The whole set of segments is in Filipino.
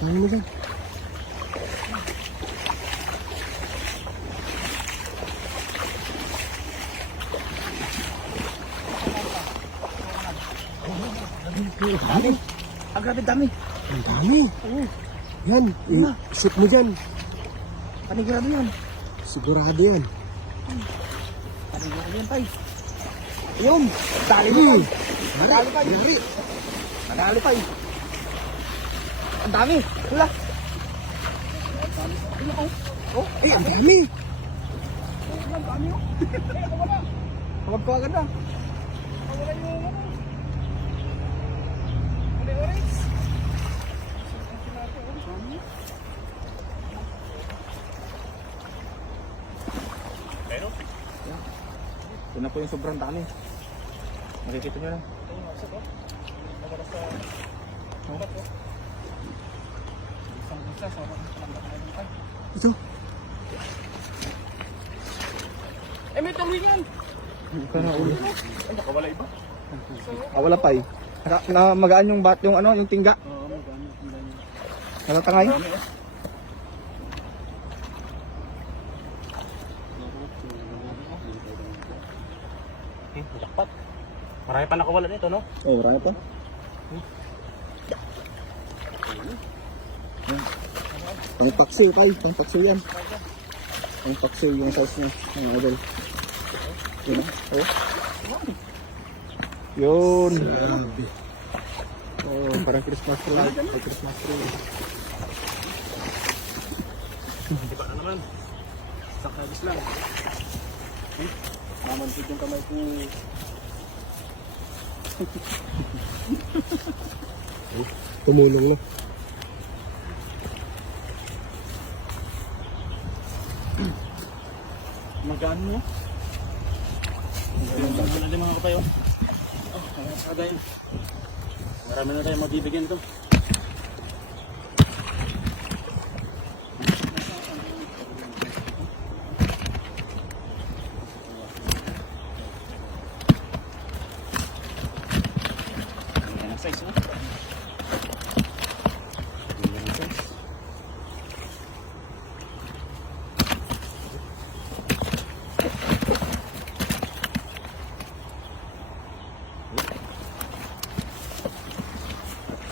Dami mo dyan. Dami. Ang grabe dami. Ang dami. Oo. Yan, shoot mo dyan. Panigurado yan. Sigurado yan. Panigurado yan, Tay. Ayun. Dali mo, Tay. Madali pa. Madali pa. Ang dami. Wala. Oh, Eh, ang dami. ang dami, oh. Tawag ko agad na. Ito na po yung sobrang dami. Makikita nyo lang. Ito. Eh, may tuloy yan. Kana ulo. Ay, nakawala iba. Wala pa eh. Na magaan yung bat, yung ano, yung tingga. Oo, magano. Natatangay. Jackpot. Marami pa nakawala nito, no? Oh, marami pa. Pangpaksi, tay. Pangpaksi yan. Pangpaksi yung size niya. Mga idol. Yun. Oh. Yun. Grabe. Oh, parang Christmas tree. Ay, Christmas tree. Diba na naman? Sakagis lang. Mamantig yung kamay ko. Tumulong na. Magano mo? Magano na mga kapayo. Oh, agay. Marami na tayong mabibigyan ito. Ayan ang size, no? Ayan ang size.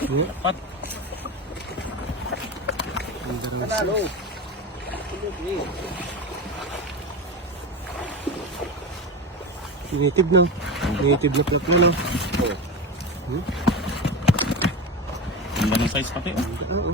Dapat. Panalo. Native na. Native na plot mo lang. Ang ganda ng size pati. Oo.